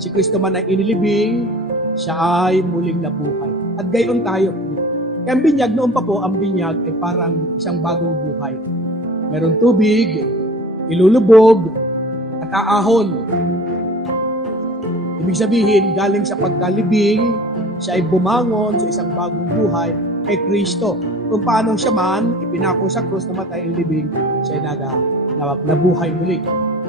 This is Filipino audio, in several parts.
si Kristo man ay inilibing, siya ay muling nabuhay. At gayon tayo. Kaya ang binyag, noon pa po, ang binyag ay parang isang bagong buhay. Merong tubig, ilulubog, at aahon. Ibig sabihin, galing sa pagkalibing, siya ay bumangon sa isang bagong buhay kay Kristo. Kung paano siya man, ipinako sa krus, namatay ang libing, siya ay nabuhay muli.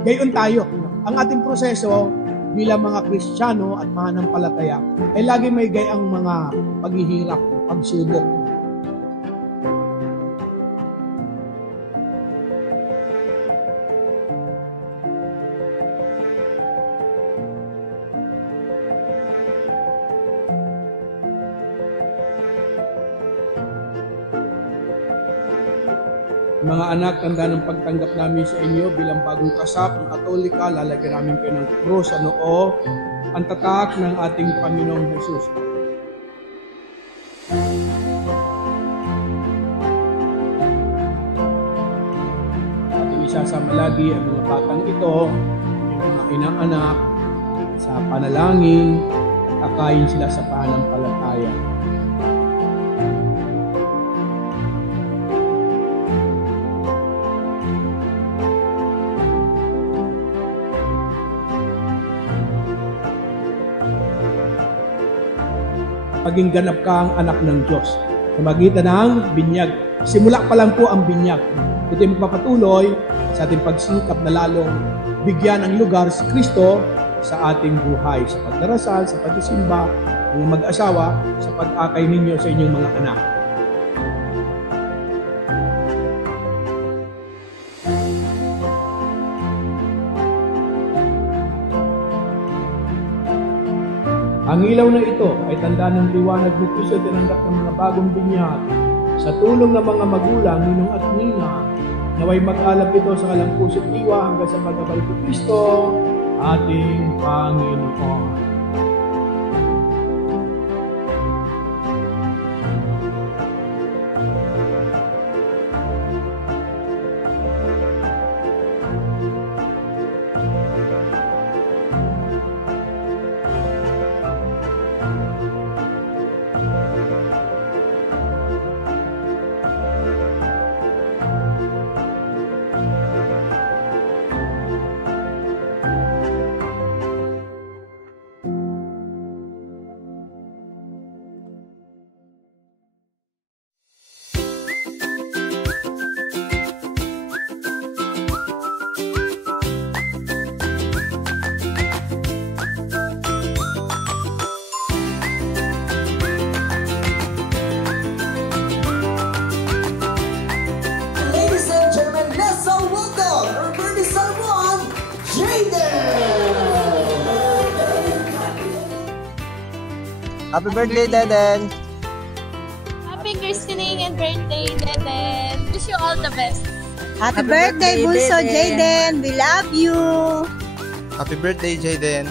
Gayon tayo. Ang ating proseso bilang mga Kristiyano at mananampalataya ay lagi may gayang mga paghihirap, pagsubok. Mga anak, tanda ng pagtanggap namin sa inyo bilang bagong kasap ng Katolika, lalagyan namin kayo ng krus sa noo, ang tatak ng ating Panginoong Jesus. Ating isasama lagi ang mga batang ito, yung mga inaanak, sa panalangin, at kakain sila sa pananampalataya. Maging ganap ka ang anak ng Diyos sa magitan ng binyag. Simula pa lang po ang binyag. Ito'y magpapatuloy sa ating pagsikap na lalong bigyan ang lugar si Kristo sa ating buhay, sa pagdarasal, sa pagsisimba, ng mag-asawa, sa pag-akay ninyo sa inyong mga anak. Ang ilaw na ito ay tanda ng liwanag ni Kristo tinanggap ng mga bagong binyag. Sa tulong ng mga magulang, ninong at nina, naway mag-alap ito sa kalampuso't iwa hanggang sa magabalik ni Kristo, ating Panginoon. Happy birthday, Deden! Happy christening and birthday, Deden! Wish you all the best! Happy birthday, Bunso Jayden! We love you! Happy birthday, Jayden!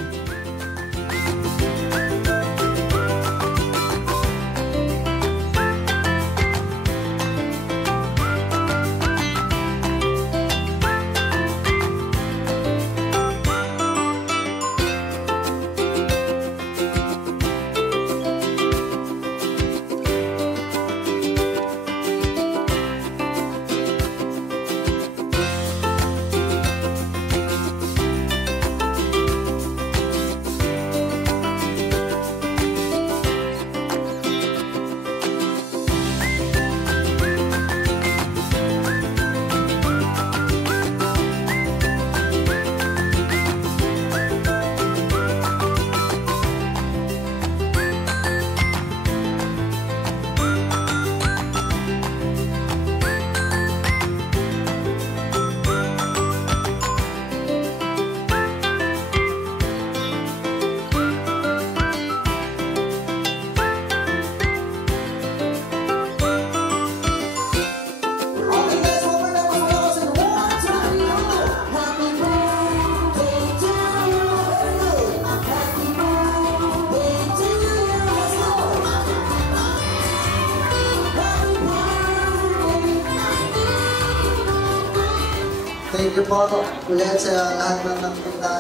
Thank you po ulit sa lahat ng nagpunta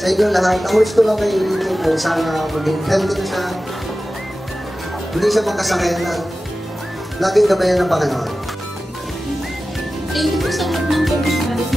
sa sa inyo lahat. Ang wish ko lang kay Rinay po, sana maging healthy na siya. Hindi siya magkasakit na laging gabayan ng Panginoon. Thank you po sa lahat ng pag-ibig.